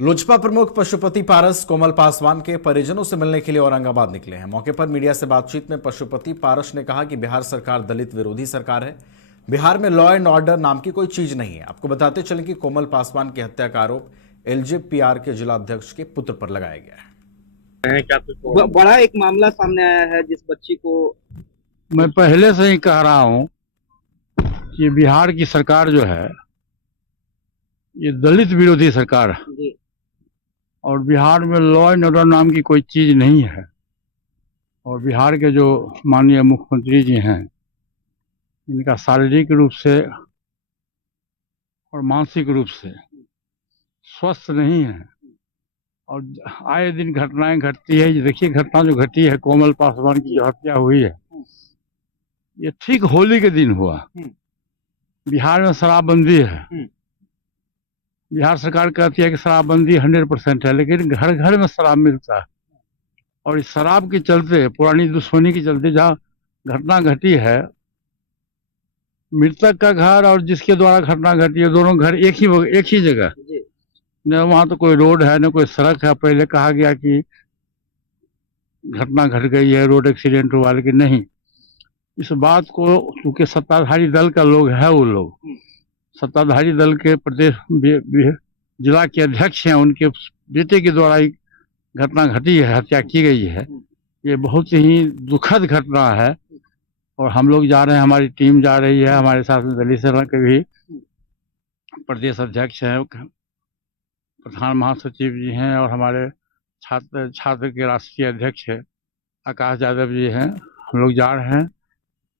लोजपा प्रमुख पशुपति पारस कोमल पासवान के परिजनों से मिलने के लिए औरंगाबाद निकले हैं। मौके पर मीडिया से बातचीत में पशुपति पारस ने कहा कि बिहार सरकार दलित विरोधी सरकार है। बिहार में लॉ एंड ऑर्डर नाम की कोई चीज नहीं है। आपको बताते चलें कि कोमल पासवान की हत्या का आरोप एलजेपीआर के जिला अध्यक्ष के पुत्र पर लगाया गया है। क्या कुछ बड़ा एक मामला सामने आया है जिस बच्ची को मैं पहले से ही कह रहा हूं कि बिहार की सरकार जो है ये दलित विरोधी सरकार है जी और बिहार में लॉ एंड ऑर्डर नाम की कोई चीज नहीं है। और बिहार के जो माननीय मुख्यमंत्री जी हैं इनका शारीरिक रूप से और मानसिक रूप से स्वस्थ नहीं है और आए दिन घटनाएं घटती है। ये देखिए घटना जो घटी है कोमल पासवान की जो हत्या हुई है ये ठीक होली के दिन हुआ। बिहार में शराबबंदी है। बिहार सरकार कहती है कि शराबबंदी 100% है, लेकिन घर घर में शराब मिलता है और इस शराब के चलते पुरानी दुश्मनी के चलते जहाँ घटना घटी है मृतक का घर और जिसके द्वारा घटना घटी है दोनों घर एक ही जगह। न वहाँ तो कोई रोड है न कोई सड़क है। पहले कहा गया कि घटना घट गई है, रोड एक्सीडेंट हुआ, लेकिन नहीं। इस बात को चूंकि सत्ताधारी दल का लोग है, वो लोग सत्ताधारी दल के प्रदेश जिला के अध्यक्ष हैं, उनके बेटे के द्वारा एक घटना घटी है, हत्या की गई है। ये बहुत ही दुखद घटना है और हम लोग जा रहे हैं, हमारी टीम जा रही है। हमारे साथ में दलित सेना के भी प्रदेश अध्यक्ष हैं, प्रधान महासचिव जी हैं और हमारे छात्र के राष्ट्रीय अध्यक्ष है आकाश यादव जी हैं। हम लोग जा रहे हैं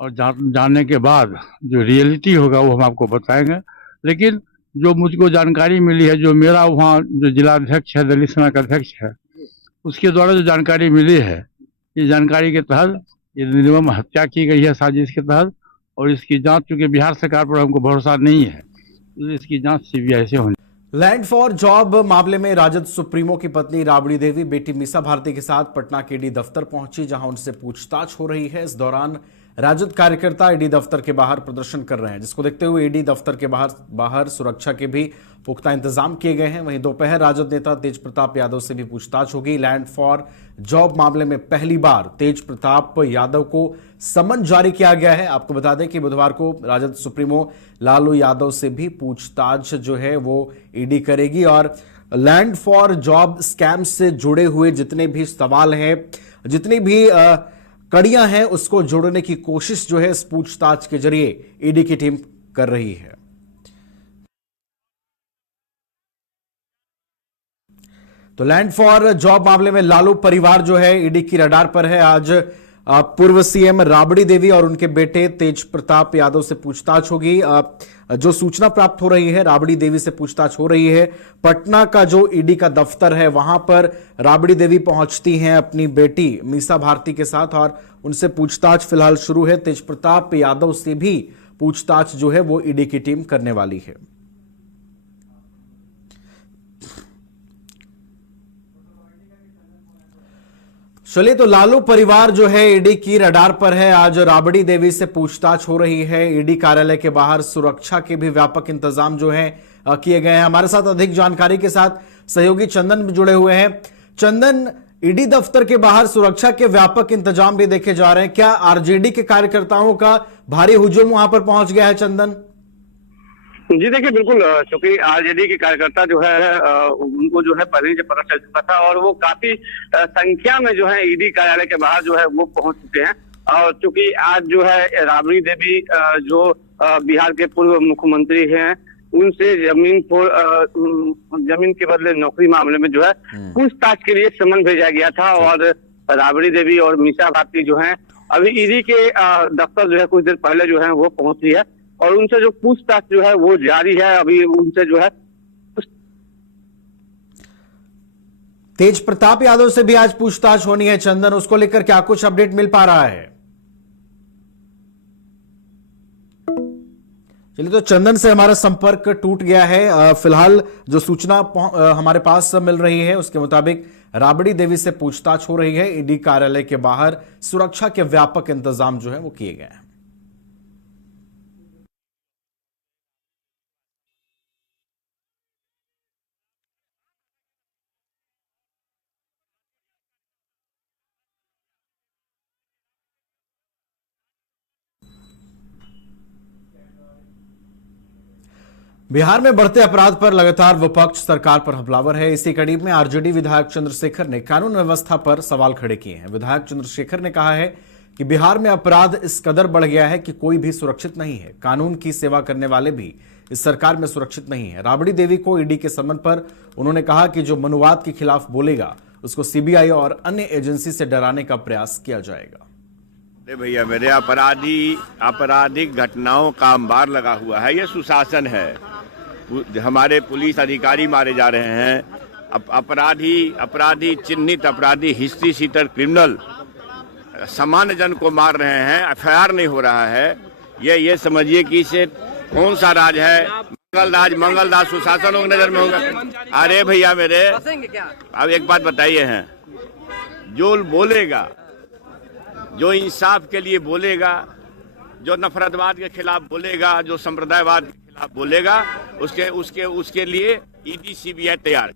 और जानने के बाद जो रियलिटी होगा वो हम आपको बताएंगे। लेकिन जो मुझको जानकारी मिली है, जो मेरा वहाँ जो जिला अध्यक्ष है, दलित सेना का अध्यक्ष है, उसके द्वारा जो जानकारी मिली है, इस जानकारी के तहत ये निर्मम हत्या की गई है साजिश के तहत। और इसकी जांच, चूंकि बिहार सरकार पर हमको भरोसा नहीं है, तो इसकी जांच सीबीआई से होनी। लैंड फॉर जॉब मामले में राजद सुप्रीमो की पत्नी राबड़ी देवी बेटी मीसा भारती के साथ पटना के ईडी दफ्तर पहुंची, जहां उनसे पूछताछ हो रही है। इस दौरान राजद कार्यकर्ता ईडी दफ्तर के बाहर प्रदर्शन कर रहे हैं, जिसको देखते हुए ईडी दफ्तर के बाहर सुरक्षा के भी पुख्ता इंतजाम किए गए हैं। वहीं दोपहर राजद नेता तेज प्रताप यादव से भी पूछताछ होगी। लैंड फॉर जॉब मामले में पहली बार तेज प्रताप यादव को समन जारी किया गया है। आपको बता दें कि बुधवार को राजद सुप्रीमो लालू यादव से भी पूछताछ जो है वो ईडी करेगी और लैंड फॉर जॉब स्कैम से जुड़े हुए जितने भी सवाल हैं, जितनी भी कड़ियां हैं, उसको जोड़ने की कोशिश जो है इस पूछताछ के जरिए ईडी की टीम कर रही है। तो लैंड फॉर जॉब मामले में लालू परिवार जो है ईडी की रडार पर है। आज पूर्व सीएम राबड़ी देवी और उनके बेटे तेज प्रताप यादव से पूछताछ होगी। जो सूचना प्राप्त हो रही है, राबड़ी देवी से पूछताछ हो रही है। पटना का जो ईडी का दफ्तर है वहां पर राबड़ी देवी पहुंचती हैं अपनी बेटी मीसा भारती के साथ और उनसे पूछताछ फिलहाल शुरू है। तेज प्रताप यादव से भी पूछताछ जो है वो ईडी की टीम करने वाली है। चलिए, तो लालू परिवार जो है ईडी की रडार पर है। आज राबड़ी देवी से पूछताछ हो रही है। ईडी कार्यालय के बाहर सुरक्षा के भी व्यापक इंतजाम जो है किए गए हैं। हमारे साथ अधिक जानकारी के साथ सहयोगी चंदन भी जुड़े हुए हैं। चंदन, ईडी दफ्तर के बाहर सुरक्षा के व्यापक इंतजाम भी देखे जा रहे हैं। क्या आरजेडी के कार्यकर्ताओं का भारी हुजूम वहां पर पहुंच गया है? चंदन जी देखिए, बिल्कुल, क्योंकि आरजेडी के कार्यकर्ता जो है उनको जो है पहले से पता चल चुका था और वो काफी संख्या में जो है ईडी कार्यालय के बाहर जो है वो पहुंच चुके हैं। और चूंकि आज जो है राबड़ी देवी जो बिहार के पूर्व मुख्यमंत्री हैं, उनसे जमीन के बदले नौकरी मामले में जो है पूछताछ के लिए समन भेजा गया था। और राबड़ी देवी और मीसा भारती जो है अभी ईडी के दफ्तर जो है कुछ देर पहले जो है वो पहुंची है और उनसे जो पूछताछ जो है वो जारी है। अभी उनसे जो है तेज प्रताप यादव से भी आज पूछताछ होनी है। चंदन, उसको लेकर क्या कुछ अपडेट मिल पा रहा है? चलिए, तो चंदन से हमारा संपर्क टूट गया है। फिलहाल जो सूचना हमारे पास मिल रही है उसके मुताबिक राबड़ी देवी से पूछताछ हो रही है। ईडी कार्यालय के बाहर सुरक्षा के व्यापक इंतजाम जो है वो किए गए हैं। बिहार में बढ़ते अपराध पर लगातार विपक्ष सरकार पर हमलावर है। इसी कड़ी में आरजेडी विधायक चंद्रशेखर ने कानून व्यवस्था पर सवाल खड़े किए हैं। विधायक चंद्रशेखर ने कहा है कि बिहार में अपराध इस कदर बढ़ गया है कि कोई भी सुरक्षित नहीं है। कानून की सेवा करने वाले भी इस सरकार में सुरक्षित नहीं है। राबड़ी देवी को ईडी के समन पर उन्होंने कहा कि जो मनुवाद के खिलाफ बोलेगा उसको सीबीआई और अन्य एजेंसी से डराने का प्रयास किया जाएगा। अरे भैया मेरे आपराधिक घटनाओं का अंबार लगा हुआ है। ये सुशासन है। हमारे पुलिस अधिकारी मारे जा रहे हैं। अपराधी चिन्हित अपराधी, हिस्ट्री शीटर, क्रिमिनल सामान्य जन को मार रहे हैं। एफआईआर नहीं हो रहा है। ये समझिए कि इसे कौन सा राज है? मंगलराज सुशासन लोग नजर में होगा। अरे भैया मेरे, अब एक बात बताइए हैं, जो बोलेगा, जो इंसाफ के लिए बोलेगा, जो नफरतवाद के खिलाफ बोलेगा, जो संप्रदायवाद के खिलाफ बोलेगा, उसके लिए ईडी सीबीआई तैयार।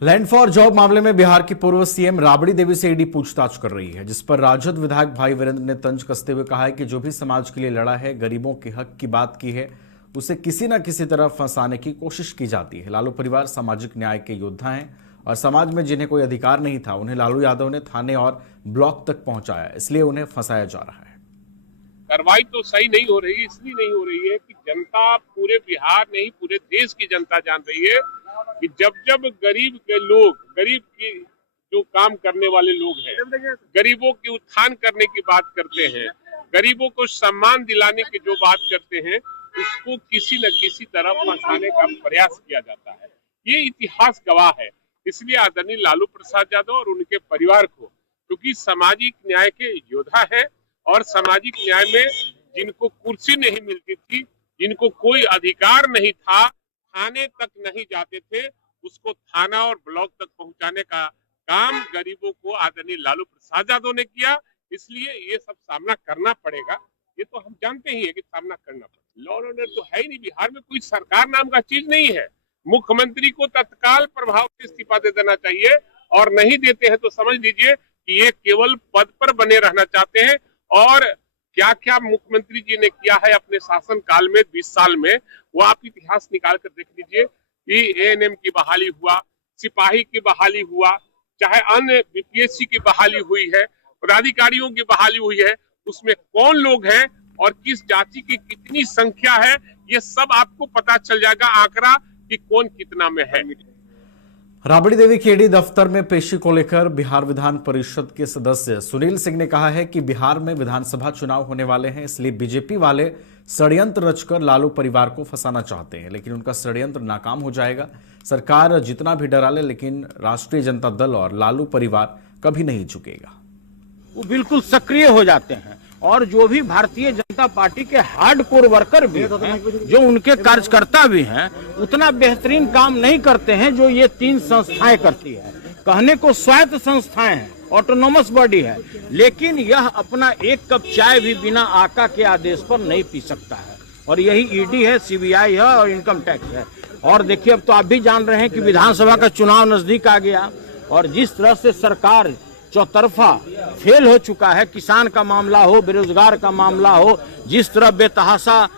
लैंड फॉर जॉब मामले में बिहार की पूर्व सीएम राबड़ी देवी से ईडी पूछताछ कर रही है, जिस पर राजद विधायक भाई वीरेंद्र ने तंज कसते हुए कहा है कि जो भी समाज के लिए लड़ा है, गरीबों के हक की बात की है, उसे किसी न किसी तरह फंसाने की कोशिश की जाती है। लालू परिवार सामाजिक न्याय के योद्धा हैं और समाज में जिन्हें कोई अधिकार नहीं था उन्हें लालू यादव ने थाने और ब्लॉक तक पहुंचाया, इसलिए उन्हें फंसाया जा रहा है। कार्रवाई तो सही नहीं हो रही, इसलिए नहीं हो रही है कि जनता, पूरे बिहार नहीं पूरे देश की जनता जान रही है कि जब गरीब के लोग, गरीब की जो काम करने वाले लोग हैं, गरीबों के उत्थान करने की बात करते हैं, गरीबों को सम्मान दिलाने की जो बात करते हैं, उसको किसी न किसी तरह फंसाने का प्रयास किया जाता है। ये इतिहास गवाह है। इसलिए आदरणीय लालू प्रसाद यादव और उनके परिवार को, क्योंकि सामाजिक न्याय के योद्धा है और सामाजिक न्याय में जिनको कुर्सी नहीं मिलती थी, जिनको कोई अधिकार नहीं था, थाने तक नहीं जाते थे, उसको थाना और ब्लॉक तक पहुंचाने का काम गरीबों को आदरणीय लालू प्रसाद यादव ने किया। इसलिए ये सब सामना करना पड़ेगा। ये तो हम जानते ही है कि सामना करना पड़ेगा। लॉ एंड ऑर्डर तो है ही नहीं। बिहार में कोई सरकार नाम का चीज नहीं है। मुख्यमंत्री को तत्काल प्रभाव से इस्तीफा दे देना चाहिए, और नहीं देते हैं तो समझ लीजिए कि ये केवल पद पर बने रहना चाहते हैं। और क्या क्या मुख्यमंत्री जी ने किया है अपने शासन काल में 20 साल में, वो आप इतिहास निकाल कर देख लीजिए कि एएनएम की बहाली हुआ, सिपाही की बहाली हुआ, चाहे अन्य बीपीएससी की बहाली हुई है, पदाधिकारियों की बहाली हुई है, उसमें कौन लोग हैं और किस जाति की कितनी संख्या है, ये सब आपको पता चल जाएगा आंकड़ा कि कौन कितना में है। राबड़ी देवी की ईडी दफ्तर में पेशी को लेकर बिहार विधान परिषद के सदस्य सुनील सिंह ने कहा है कि बिहार में विधानसभा चुनाव होने वाले हैं, इसलिए बीजेपी वाले षड्यंत्र रचकर लालू परिवार को फंसाना चाहते हैं, लेकिन उनका षड्यंत्र नाकाम हो जाएगा। सरकार जितना भी डरा ले, लेकिन राष्ट्रीय जनता दल और लालू परिवार कभी नहीं झुकेगा। वो बिल्कुल सक्रिय हो जाते हैं, और जो भी भारतीय जनता पार्टी के हार्डकोर वर्कर भी हैं, जो उनके कार्यकर्ता भी हैं, उतना बेहतरीन काम नहीं करते हैं जो ये 3 संस्थाएं करती है। कहने को स्वायत्त संस्थाएं हैं, ऑटोनोमस बॉडी है, लेकिन यह अपना एक कप चाय भी बिना आका के आदेश पर नहीं पी सकता है। और यही ईडी है, सीबीआई है और इनकम टैक्स है। और देखिए, अब तो आप भी जान रहे हैं कि विधानसभा का चुनाव नजदीक आ गया, और जिस तरह से सरकार चौतरफा फेल हो चुका है, किसान का मामला हो, बेरोजगार का मामला हो, जिस तरह बेतहाशा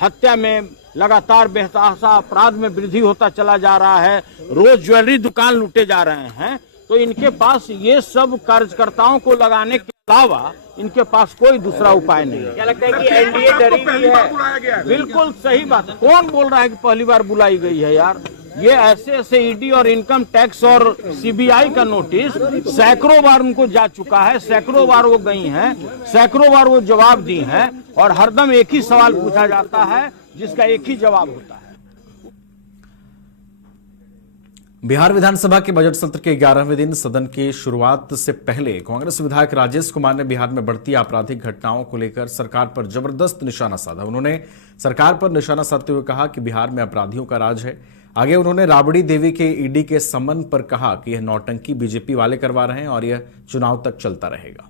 हत्या में लगातार बेतहाशा अपराध में वृद्धि होता चला जा रहा है, रोज ज्वेलरी दुकान लूटे जा रहे हैं, तो इनके पास ये सब कार्यकर्ताओं को लगाने के अलावा इनके पास कोई दूसरा उपाय नहीं है। क्या लगता है कि एनडीए डरी हुई है? बिल्कुल सही बात है। कौन बोल रहा है कि पहली बार बुलाई गई है यार? ये ऐसे ईडी और इनकम टैक्स और सीबीआई का नोटिस सैकड़ों बार उनको जा चुका है, सैकड़ों बार वो गई हैं, सैकड़ों बार वो जवाब दी हैं, और हरदम एक ही सवाल पूछा जाता है जिसका एक ही जवाब होता है। बिहार विधानसभा के बजट सत्र के 11वें दिन सदन की शुरुआत से पहले कांग्रेस विधायक राजेश कुमार ने बिहार में बढ़ती आपराधिक घटनाओं को लेकर सरकार पर जबरदस्त निशाना साधा। उन्होंने सरकार पर निशाना साधते हुए कहा कि बिहार में अपराधियों का राज है। आगे उन्होंने राबड़ी देवी के ईडी के समन पर कहा कि यह नौटंकी बीजेपी वाले करवा रहे हैं और यह चुनाव तक चलता रहेगा।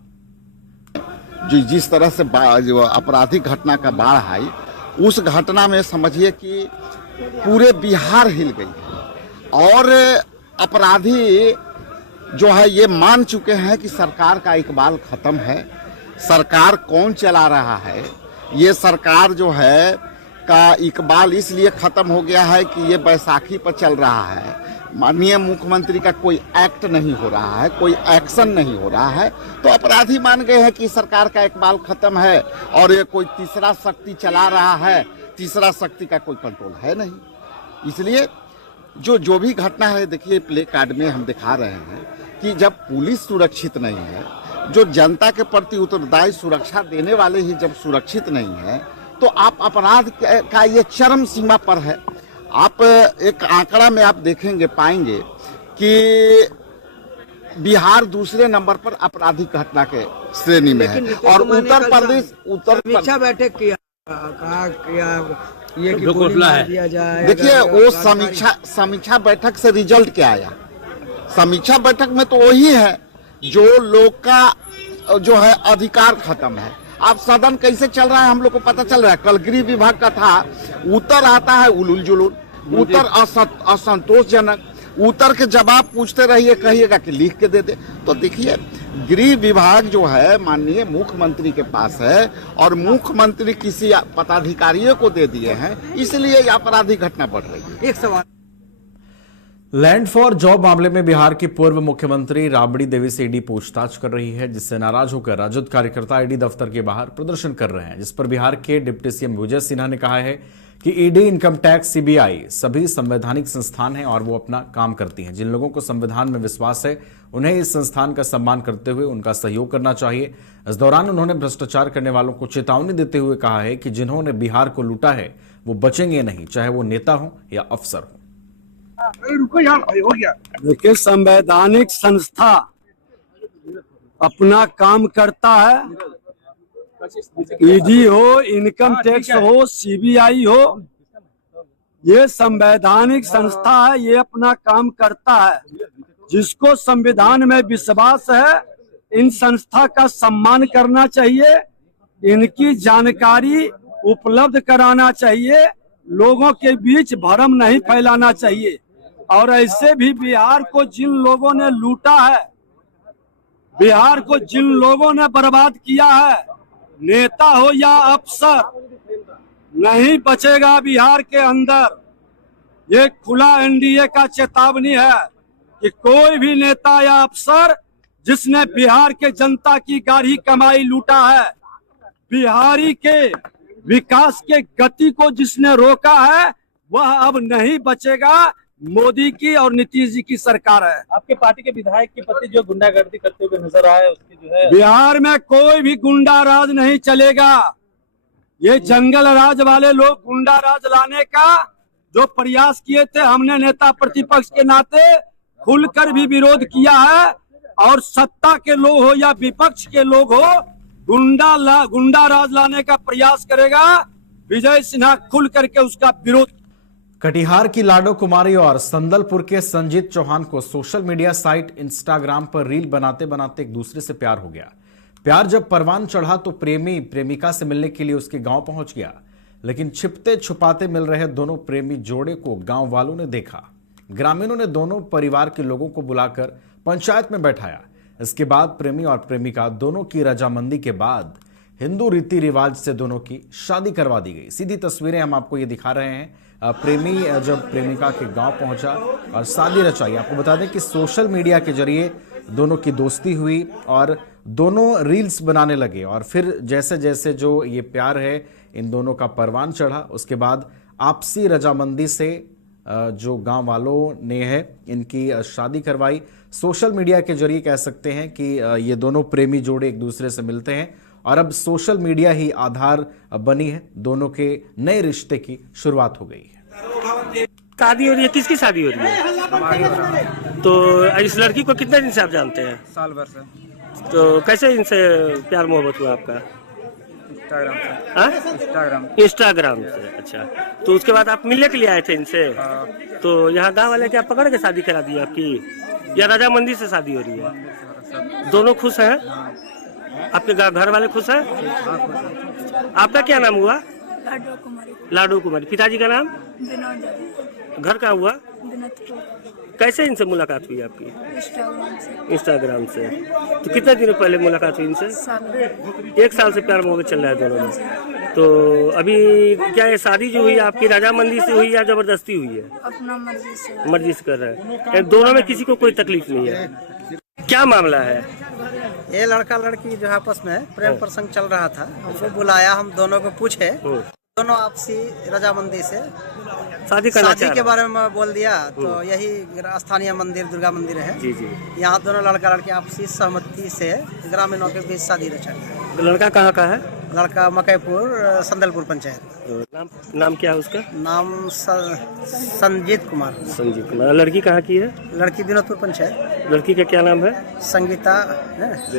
जिस तरह से आपराधिक घटना का बाढ़ आई, उस घटना में समझिए कि पूरे बिहार हिल गई है, और अपराधी जो है ये मान चुके हैं कि सरकार का इकबाल खत्म है। सरकार कौन चला रहा है? ये सरकार जो है का इकबाल इसलिए खत्म हो गया है कि ये बैसाखी पर चल रहा है, माननीय मुख्यमंत्री का कोई एक्ट नहीं हो रहा है, कोई एक्शन नहीं हो रहा है, तो अपराधी मान गए हैं कि सरकार का इकबाल खत्म है और ये कोई तीसरा शक्ति चला रहा है। तीसरा शक्ति का कोई कंट्रोल है नहीं। इसलिए जो भी घटना है, देखिए प्ले कार्ड में हम दिखा रहे हैं कि जब पुलिस सुरक्षित नहीं है, जो जनता के प्रति उत्तरदायी सुरक्षा देने वाले ही जब सुरक्षित नहीं है, तो आप अपराध का ये चरम सीमा पर है। आप एक आंकड़ा में आप देखेंगे पाएंगे कि बिहार दूसरे नंबर पर आपराधिक घटना के श्रेणी में है और उत्तर प्रदेश समीक्षा बैठक किया, कहा ये कि गोली मार दिया जाए। देखिए वो समीक्षा बैठक से रिजल्ट क्या आया? समीक्षा बैठक में तो वही है जो लोग का जो है अधिकार खत्म है। आप सदन कैसे चल रहा है हम लोग को पता चल रहा है। कल गृह विभाग का था, उत्तर आता है उलूल जुलूल, उत्तर असंतोषजनक, उत्तर के जवाब पूछते रहिए, कहिएगा कि लिख के दे दे। तो देखिए गृह विभाग जो है माननीय मुख्यमंत्री के पास है और मुख्यमंत्री किसी पदाधिकारियों को दे दिए हैं, इसलिए आपराधिक घटना बढ़ रही है। एक सवाल, लैंड फॉर जॉब मामले में बिहार की पूर्व मुख्यमंत्री राबड़ी देवी से ईडी पूछताछ कर रही है, जिससे नाराज होकर राजद कार्यकर्ता ईडी दफ्तर के बाहर प्रदर्शन कर रहे हैं, जिस पर बिहार के डिप्टी सीएम विजय सिन्हा ने कहा है कि ईडी, इनकम टैक्स, सीबीआई सभी संवैधानिक संस्थान हैं और वो अपना काम करती हैं। जिन लोगों को संविधान में विश्वास है उन्हें इस संस्थान का सम्मान करते हुए उनका सहयोग करना चाहिए। इस दौरान उन्होंने भ्रष्टाचार करने वालों को चेतावनी देते हुए कहा है कि जिन्होंने बिहार को लूटा है वो बचेंगे नहीं, चाहे वो नेता हो या अफसर हो। देखिए संवैधानिक संस्था अपना काम करता है, ईडी हो, इनकम टैक्स हो, सीबीआई हो, ये संवैधानिक संस्था है, ये अपना काम करता है। जिसको संविधान में विश्वास है इन संस्था का सम्मान करना चाहिए, इनकी जानकारी उपलब्ध कराना चाहिए, लोगों के बीच भ्रम नहीं फैलाना चाहिए। और ऐसे भी बिहार को जिन लोगों ने लूटा है, बिहार को जिन लोगों ने बर्बाद किया है, नेता हो या अफसर, नहीं बचेगा बिहार के अंदर। ये खुला एनडीए का चेतावनी है कि कोई भी नेता या अफसर जिसने बिहार के जनता की गाढ़ी कमाई लूटा है, बिहारी के विकास के गति को जिसने रोका है, वह अब नहीं बचेगा। मोदी की और नीतीश जी की सरकार है। आपके पार्टी के विधायक के पति जो गुंडागर्दी करते हुए नजर आए, उसकी जो है बिहार में कोई भी गुंडा राज नहीं चलेगा। ये जंगल राज वाले लोग गुंडा राज लाने का जो प्रयास किए थे, हमने नेता प्रतिपक्ष के नाते खुलकर भी विरोध किया है। और सत्ता के लोग हो या विपक्ष के लोग हो, गुंडा राज लाने का प्रयास करेगा, विजय सिन्हा खुल करके उसका विरोध। कटिहार की लाडो कुमारी और संदलपुर के संजीत चौहान को सोशल मीडिया साइट इंस्टाग्राम पर रील बनाते बनाते एक दूसरे से प्यार हो गया। प्यार जब परवान चढ़ा तो प्रेमी प्रेमिका से मिलने के लिए उसके गांव पहुंच गया, लेकिन छिपते छुपाते मिल रहे दोनों प्रेमी जोड़े को गांव वालों ने देखा। ग्रामीणों ने दोनों परिवार के लोगों को बुलाकर पंचायत में बैठाया। इसके बाद प्रेमी और प्रेमिका दोनों की रजामंदी के बाद हिंदू रीति रिवाज से दोनों की शादी करवा दी गई। सीधी तस्वीरें हम आपको ये दिखा रहे हैं। प्रेमी जब प्रेमिका के गांव पहुंचा और शादी रचाई। आपको बता दें कि सोशल मीडिया के जरिए दोनों की दोस्ती हुई और दोनों रील्स बनाने लगे और फिर जैसे जैसे जो ये प्यार है इन दोनों का परवान चढ़ा, उसके बाद आपसी रजामंदी से जो गांव वालों ने है इनकी शादी करवाई। सोशल मीडिया के जरिए कह सकते हैं कि ये दोनों प्रेमी जोड़े एक दूसरे से मिलते हैं और अब सोशल मीडिया ही आधार बनी है। दोनों के नए रिश्ते की शुरुआत हो गई है। शादी हो रही है, किसकी शादी हो रही है? तो इस लड़की को कितने दिन से आप जानते हैं? साल भर से। तो कैसे इनसे प्यार मोहब्बत हुआ आपका? इंस्टाग्राम से। अच्छा, तो उसके बाद आप मिलने के लिए आए थे इनसे? तो यहाँ गांव वाले क्या पकड़ के शादी करा दी आपकी या रजामंदी से शादी हो रही है? दोनों खुश हैं? आपके घर वाले खुश हैं? आपका क्या नाम हुआ? लाडो कुमारी। लाडो कुमारी। पिताजी का नाम? विनोद। घर का हुआ? विनोदपुर। कैसे इनसे मुलाकात हुई आपकी? इंस्टाग्राम से। तो कितने दिनों पहले मुलाकात हुई इनसे? साल। 1 साल से प्यार मोहब्बत चल रहा है दोनों में। तो अभी क्या ये शादी जो हुई आपकी रजामंदी से हुई या जबरदस्ती हुई है? अपना मर्जी से कर रहा है। दोनों में किसी को कोई तकलीफ नहीं है। क्या मामला है? ये लड़का लड़की जो आपस में प्रेम प्रसंग चल रहा था, हमको बुलाया, हम दोनों को पूछे, दोनों आपसी रजामंदी से शादी के बारे में बोल दिया। तो यही स्थानीय मंदिर दुर्गा मंदिर है जी जी, यहाँ दोनों लड़का लड़की आपसी सहमति से ग्रामीणों के बीच शादी रचा गया। तो लड़का कहाँ का है? लड़का मकईपुर संदलपुर पंचायत। नाम क्या है उसका? नाम संजीत कुमार। संजीत कुमार। लड़की कहाँ की है? लड़की विनोदपुर पंचायत। लड़की का क्या नाम है? संगीता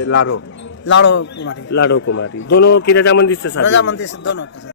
लाड़ो लाड़ो कुमारी। लाड़ो कुमारी। दोनों की रजामंदी से शादी? रजामंदी से दोनों के साथ।